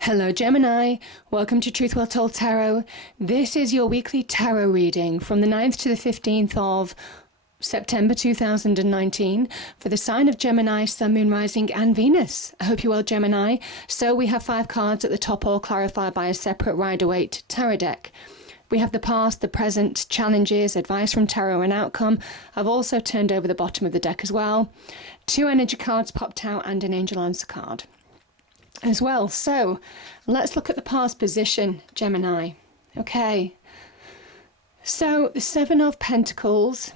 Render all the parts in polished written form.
Hello Gemini, welcome to Truth Well Told Tarot. This is your weekly tarot reading from the 9th to the 15th of September 2019 for the sign of Gemini, Sun, Moon, Rising and Venus. I hope you're well, Gemini. So we have 5 cards at the top, all clarified by a separate Rider-Waite tarot deck. We have the past, the present, challenges, advice from tarot and outcome. I've also turned over the bottom of the deck as well. 2 energy cards popped out and an angel answer card as well. So let's look at the past position, Gemini. Okay, so the 7 of Pentacles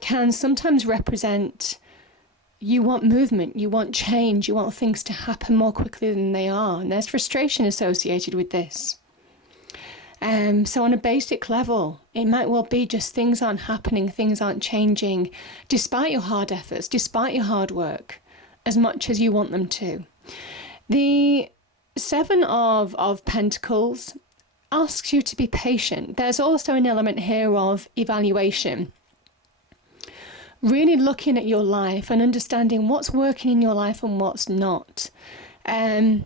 can sometimes represent you want movement, you want change, you want things to happen more quickly than they are, and there's frustration associated with this. So on a basic level, it might well be just things aren't happening, things aren't changing, despite your hard efforts, despite your hard work, as much as you want them to. The 7 of Pentacles asks you to be patient. There's also an element here of evaluation. Really looking at your life and understanding what's working in your life and what's not. And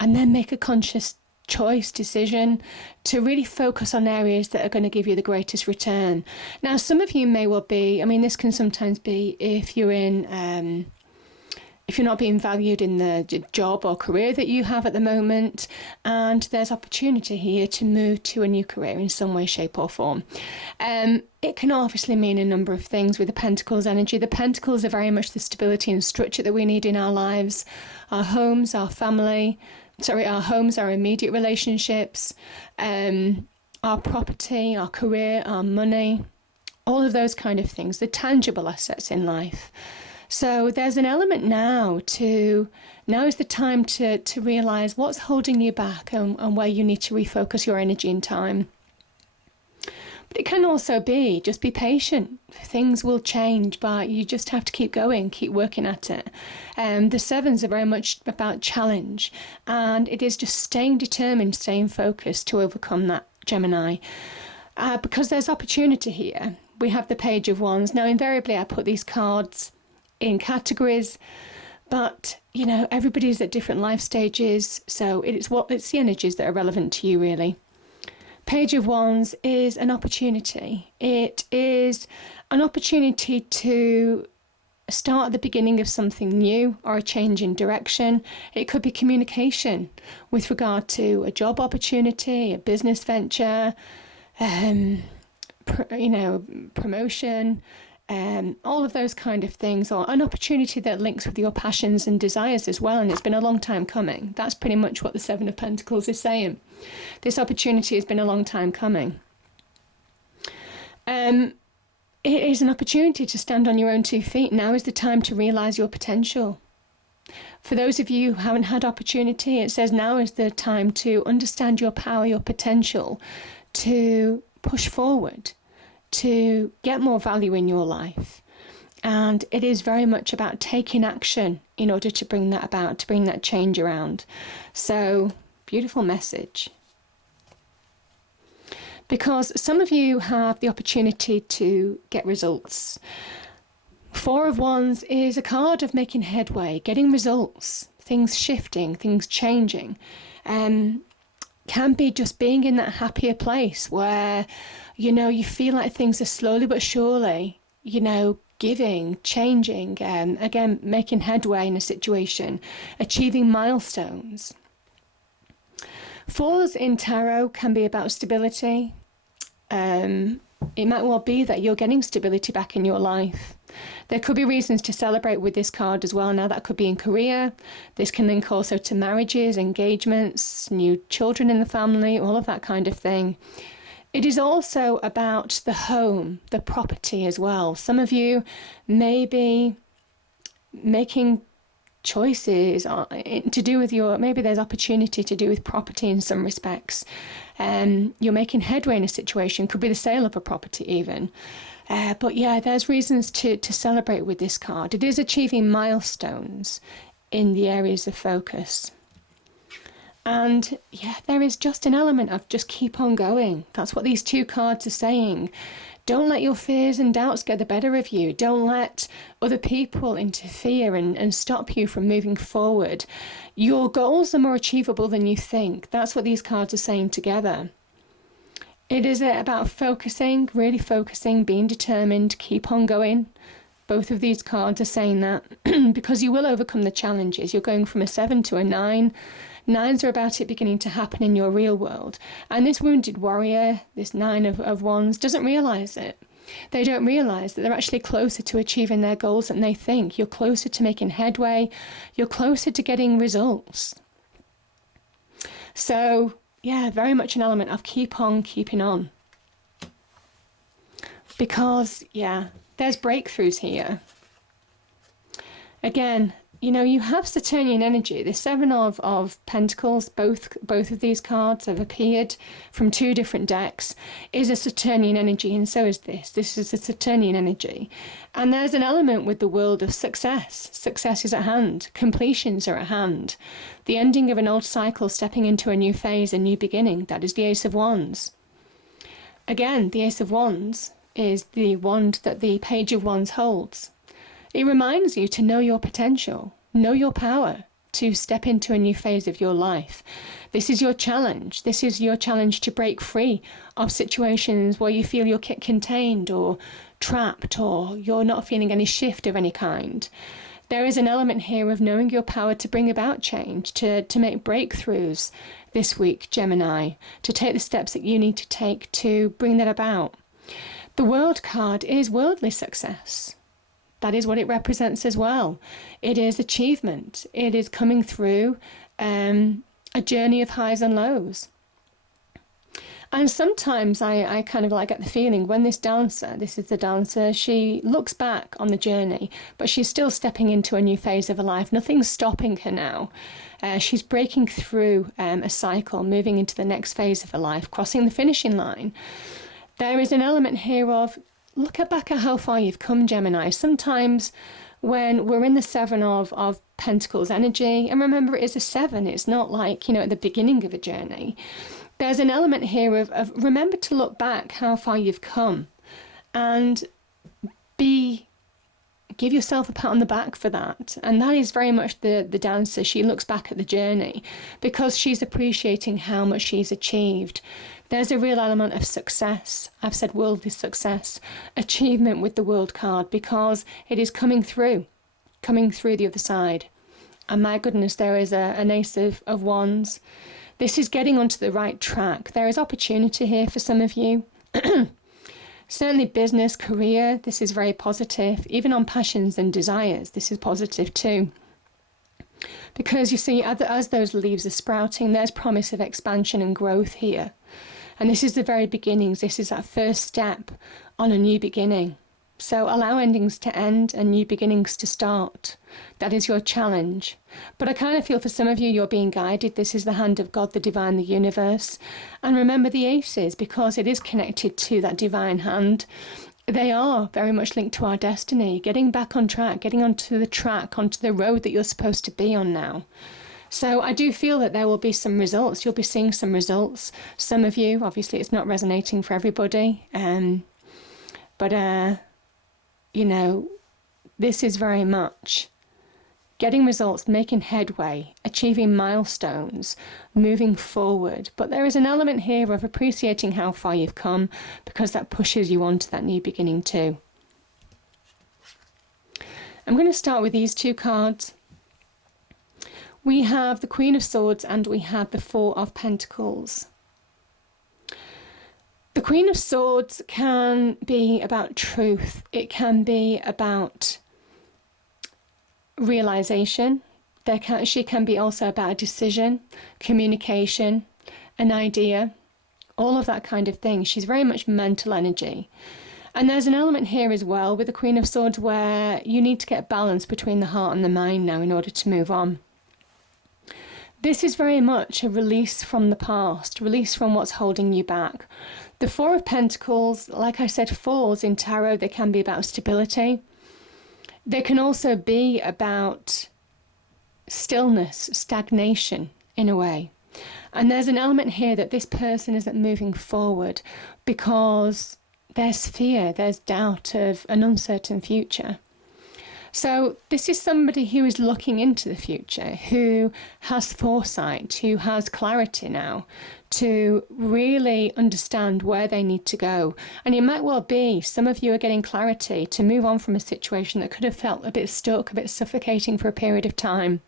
then make a conscious choice, decision to really focus on areas that are going to give you the greatest return. Now, some of you may well be, this can sometimes be if you're in... if you're not being valued in the job or career that you have at the moment, and there's opportunity here to move to a new career in some way, shape or form. It can obviously mean a number of things with the Pentacles energy. The Pentacles are very much the stability and structure that we need in our lives, our homes, our family, our homes, our immediate relationships, our property, our career, our money, all of those kind of things, the tangible assets in life. So there's an element now is the time to realise what's holding you back and where you need to refocus your energy and time. But it can also be, just be patient. Things will change, but you just have to keep going, keep working at it. The 7s are very much about challenge, and it is just staying determined, staying focused to overcome that, Gemini. Because there's opportunity here. We have the Page of Wands. Now, invariably, I put these cards in categories, but everybody's at different life stages, so it's the energies that are relevant to you, really. Page of Wands is an opportunity. It is an opportunity to start at the beginning of something new or a change in direction. It could be communication with regard to a job opportunity, a business venture, promotion, all of those kind of things, or an opportunity that links with your passions and desires as well, and it's been a long time coming. That's pretty much what the 7 of Pentacles is saying. This opportunity has been a long time coming. It is an opportunity to stand on your own 2 feet. Now is the time to realise your potential. For those of you who haven't had opportunity, it says now is the time to understand your power, your potential, to push forward, to get more value in your life. And it is very much about taking action in order to bring that about, to bring that change around. So, beautiful message. Because some of you have the opportunity to get results. 4 of Wands is a card of making headway, getting results, things shifting, things changing. Can be just being in that happier place where you feel like things are slowly but surely, giving, changing, again, making headway in a situation, achieving milestones. 4s in tarot can be about stability. It might well be that you're getting stability back in your life. There could be reasons to celebrate with this card as well. Now, that could be in career. This can link also to marriages, engagements, new children in the family, all of that kind of thing. It is also about the home, the property as well. Some of you may be making choices to do with maybe there's opportunity to do with property in some respects. You're making headway in a situation, could be the sale of a property even. But yeah, there's reasons to celebrate with this card. It is achieving milestones in the areas of focus. And yeah, there is just an element of just keep on going. That's what these 2 cards are saying. Don't let your fears and doubts get the better of you. Don't let other people interfere and stop you from moving forward. Your goals are more achievable than you think. That's what these cards are saying together. It is about focusing, really focusing, being determined, keep on going. Both of these cards are saying that because you will overcome the challenges. You're going from a 7 to a 9. 9s are about it beginning to happen in your real world. And this wounded warrior, this 9 of Wands, doesn't realise it. They don't realise that they're actually closer to achieving their goals than they think. You're closer to making headway. You're closer to getting results. So, yeah, very much an element of keep on keeping on. Because, yeah, there's breakthroughs here. Again, you know, you have Saturnian energy. The 7 of Pentacles, both of these cards have appeared from 2 different decks, is a Saturnian energy, and so is this. This is a Saturnian energy. And there's an element with the world of success. Success is at hand. Completions are at hand. The ending of an old cycle, stepping into a new phase, a new beginning. That is the Ace of Wands. Again, the Ace of Wands is the wand that the Page of Wands holds. It reminds you to know your potential, know your power, to step into a new phase of your life. This is your challenge. This is your challenge to break free of situations where you feel you're contained or trapped, or you're not feeling any shift of any kind. There is an element here of knowing your power to bring about change, to make breakthroughs this week, Gemini, to take the steps that you need to take to bring that about. The World card is worldly success. That is what it represents as well. It is achievement. It is coming through a journey of highs and lows. And sometimes I kind of like get the feeling when this is the dancer, she looks back on the journey, but she's still stepping into a new phase of her life. Nothing's stopping her now. She's breaking through a cycle, moving into the next phase of her life, crossing the finishing line. There is an element here of look back at how far you've come, Gemini. Sometimes when we're in the 7 of Pentacles energy, and remember it is a 7, it's not like, you know, at the beginning of a journey. There's an element here of remember to look back how far you've come and give yourself a pat on the back for that. And that is very much the dancer. She looks back at the journey because she's appreciating how much she's achieved. There's a real element of success. I've said worldly success, achievement with the World card, because it is coming through the other side. And my goodness, there is an Ace of Wands. This is getting onto the right track. There is opportunity here for some of you. Certainly business, career, this is very positive. Even on passions and desires, this is positive too. Because you see, as those leaves are sprouting, there's promise of expansion and growth here. And this is the very beginnings. This is that first step on a new beginning. So allow endings to end and new beginnings to start. That is your challenge. But I kind of feel for some of you, you're being guided. This is the hand of God, the divine, the universe. And remember the aces, because it is connected to that divine hand. They are very much linked to our destiny, getting back on track, getting onto the track, onto the road that you're supposed to be on now. So I do feel that there will be some results. You'll be seeing some results. Some of you, obviously it's not resonating for everybody. But you know, this is very much getting results, making headway, achieving milestones, moving forward. But there is an element here of appreciating how far you've come, because that pushes you on to that new beginning too. I'm going to start with these 2 cards. We have the Queen of Swords and we have the 4 of Pentacles. The Queen of Swords can be about truth. It can be about realization. She can be also about a decision, communication, an idea, all of that kind of thing. She's very much mental energy. And there's an element here as well with the Queen of Swords where you need to get balance between the heart and the mind now in order to move on. This is very much a release from the past, release from what's holding you back. The 4 of Pentacles, like I said, 4s in tarot, they can be about stability. They can also be about stillness, stagnation in a way. And there's an element here that this person isn't moving forward because there's fear, there's doubt of an uncertain future. So this is somebody who is looking into the future, who has foresight, who has clarity now to really understand where they need to go. And it might well be some of you are getting clarity to move on from a situation that could have felt a bit stuck, a bit suffocating for a period of time.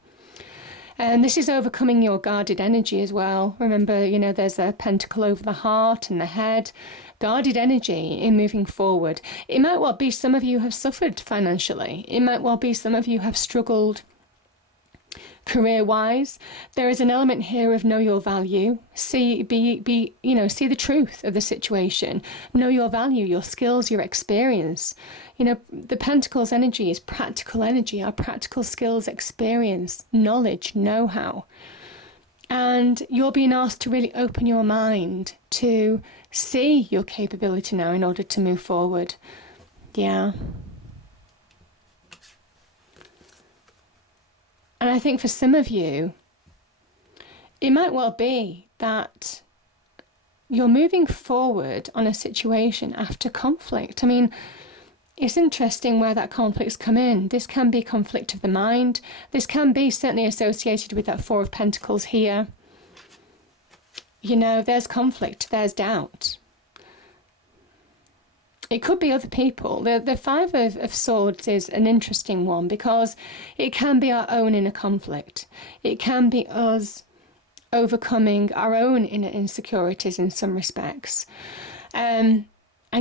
And this is overcoming your guarded energy as well. Remember, there's a pentacle over the heart and the head. Guarded energy in moving forward. It might well be some of you have suffered financially. It might well be some of you have struggled career-wise. There is an element here of know your value. See the truth of the situation. Know your value, your skills, your experience. The Pentacles energy is practical energy, our practical skills, experience, knowledge, know-how. And you're being asked to really open your mind to see your capability now in order to move forward. Yeah. And I think for some of you, it might well be that you're moving forward on a situation after conflict. I mean, it's interesting where that conflict's come in. This can be conflict of the mind. This can be certainly associated with that Four of Pentacles here. There's conflict, there's doubt. It could be other people. The Five of Swords is an interesting one because it can be our own inner conflict. It can be us overcoming our own inner insecurities in some respects. And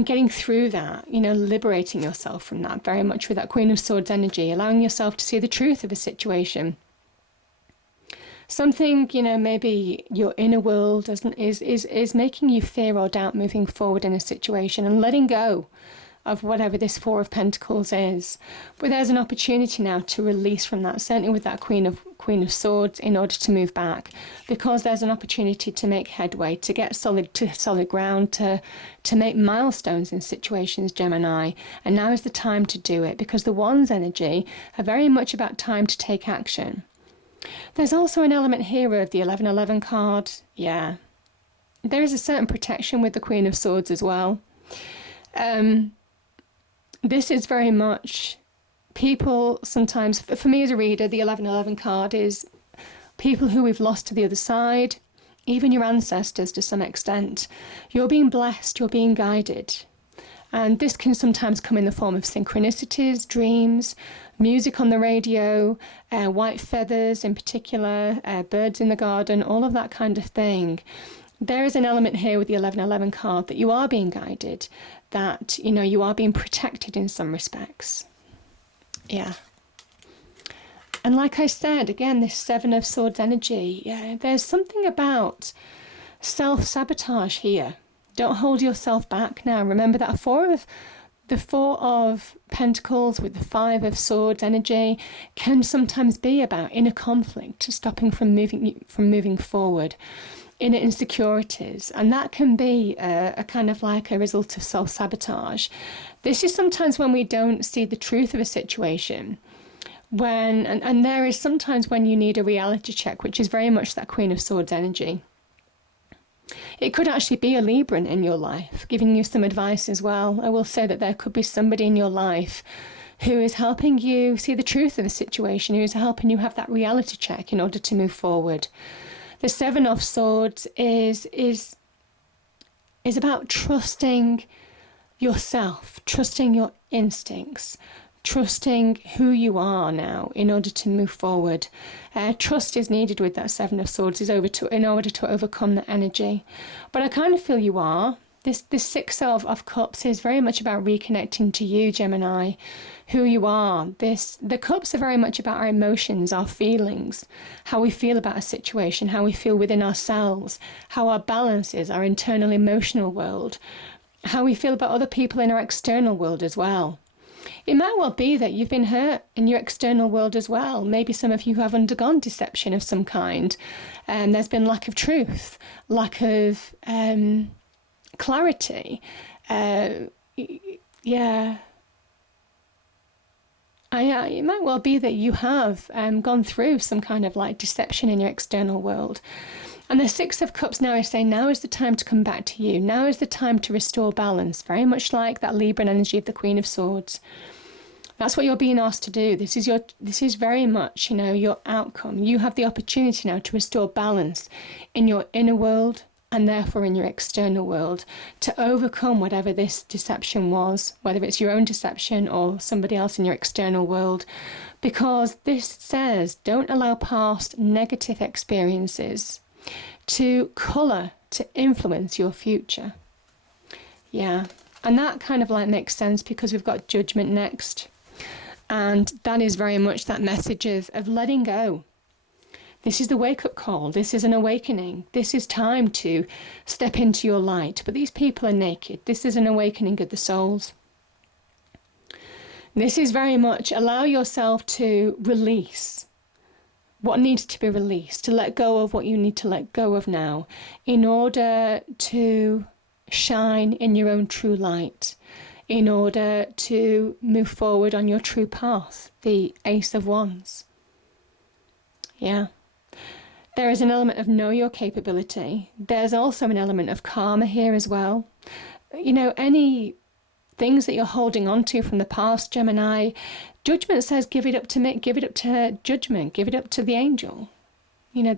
getting through that, liberating yourself from that, very much with that Queen of Swords energy, allowing yourself to see the truth of a situation. Something, maybe your inner world is making you fear or doubt moving forward in a situation and letting go of whatever this Four of Pentacles is. But there's an opportunity now to release from that, certainly with that Queen of Swords, in order to move back, because there's an opportunity to make headway, to get solid ground, to make milestones in situations, Gemini. And now is the time to do it, because the Wands energy are very much about time to take action. There's also an element here of the 1111 card. Yeah. There is a certain protection with the Queen of Swords as well. This is very much people sometimes, for me as a reader, the 1111 card is people who we've lost to the other side, even your ancestors to some extent. You're being blessed, you're being guided. And this can sometimes come in the form of synchronicities, dreams, music on the radio, white feathers in particular, birds in the garden, all of that kind of thing. There is an element here with the 1111 card that you are being guided, that, you are being protected in some respects. Yeah. And like I said, again, this Seven of Swords energy, there's something about self-sabotage here. Don't hold yourself back now. Remember that the Four of Pentacles with the Five of Swords energy can sometimes be about inner conflict, stopping from moving forward, inner insecurities, and that can be a kind of like a result of self-sabotage. This is sometimes when we don't see the truth of a situation, and there is sometimes when you need a reality check, which is very much that Queen of Swords energy. It could actually be a Libran in your life, giving you some advice as well. I will say that there could be somebody in your life who is helping you see the truth of the situation, who is helping you have that reality check in order to move forward. The Seven of Swords is about trusting yourself, trusting your instincts, trusting who you are now in order to move forward. Trust is needed with that Seven of Swords in order to overcome the energy. But I kind of feel you are. This Six of Cups is very much about reconnecting to you, Gemini, who you are. The Cups are very much about our emotions, our feelings, how we feel about a situation, how we feel within ourselves, how our balance is, our internal emotional world, how we feel about other people in our external world as well. It might well be that you've been hurt in your external world as well. Maybe some of you have undergone deception of some kind, and there's been lack of truth, lack of clarity. Yeah. It might well be that you have gone through some kind of like deception in your external world. And the Six of Cups now is saying, now is the time to come back to you. Now is the time to restore balance. Very much like that Libran energy of the Queen of Swords. That's what you're being asked to do. This is very much, your outcome. You have the opportunity now to restore balance in your inner world and therefore in your external world, to overcome whatever this deception was, whether it's your own deception or somebody else in your external world. Because this says, don't allow past negative experiences to colour, to influence your future. Yeah, and that kind of like makes sense because we've got Judgment next. And that is very much that message of letting go. This is the wake-up call. This is an awakening. This is time to step into your light. But these people are naked. This is an awakening of the souls. This is very much allow yourself to release what needs to be released, to let go of what you need to let go of now in order to shine in your own true light, in order to move forward on your true path, the Ace of Wands. Yeah. There is an element of know your capability. There's also an element of karma here as well. Any things that you're holding on to from the past, Gemini, Judgment says give it up to me, give it up to Judgment, give it up to the angel.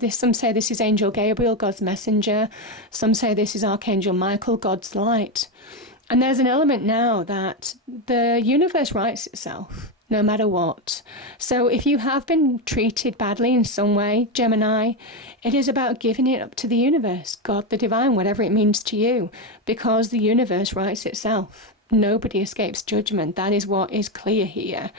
Some say this is Angel Gabriel, God's messenger. Some say this is Archangel Michael, God's light. And there's an element now that the universe rights itself, no matter what. So if you have been treated badly in some way, Gemini, it is about giving it up to the universe, God, the divine, whatever it means to you, because the universe rights itself. Nobody escapes judgment. That is what is clear here.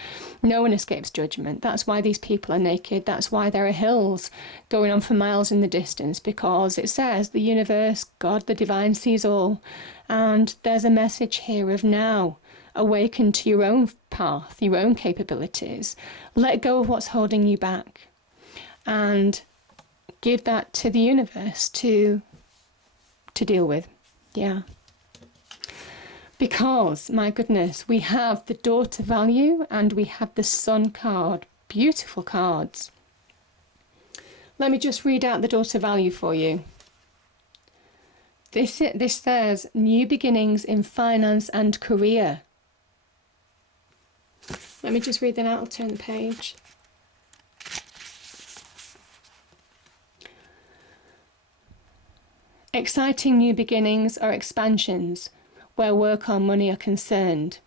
No one escapes judgment. That's why these people are naked. That's why there are hills going on for miles in the distance, because it says the universe, God, the divine, sees all. And there's a message here of now, awaken to your own path, your own capabilities. Let go of what's holding you back and give that to the universe to deal with. Yeah. Because, my goodness, we have the Daughter value and we have the Sun card. Beautiful cards. Let me just read out the Daughter value for you. This says, new beginnings in finance and career. Let me just read that out. I'll turn the page. Exciting new beginnings or expansions where work or money are concerned.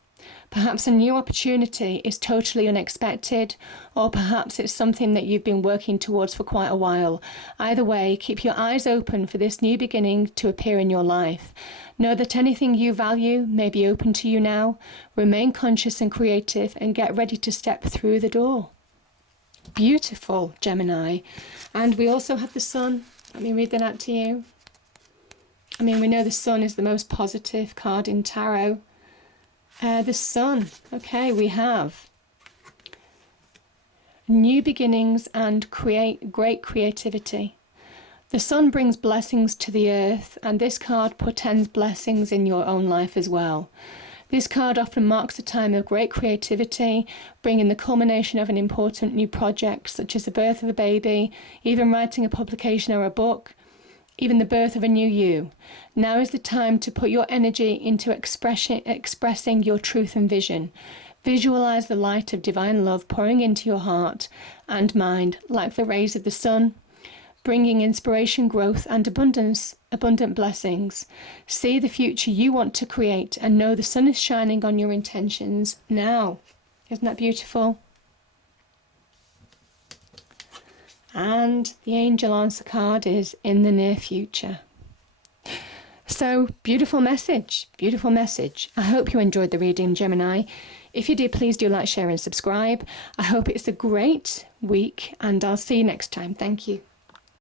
Perhaps a new opportunity is totally unexpected, or perhaps it's something that you've been working towards for quite a while. Either way, keep your eyes open for this new beginning to appear in your life. Know that anything you value may be open to you now. Remain conscious and creative and get ready to step through the door. Beautiful, Gemini. And we also have the Sun. Let me read that out to you. We know the Sun is the most positive card in tarot. The Sun. Okay, we have new beginnings and great creativity. The Sun brings blessings to the earth, and this card portends blessings in your own life as well. This card often marks a time of great creativity, bringing the culmination of an important new project, such as the birth of a baby, even writing a publication or a book, even the birth of a new you. Now is the time to put your energy into expressing your truth and vision. Visualize the light of divine love pouring into your heart and mind like the rays of the sun, bringing inspiration, growth, and abundant blessings. See the future you want to create and know the sun is shining on your intentions now. Isn't that beautiful? And the angel answer card is in the near future. So, beautiful message, beautiful message. I hope you enjoyed the reading, Gemini. If you did, please do like, share and subscribe. I hope it's a great week and I'll see you next time. Thank you.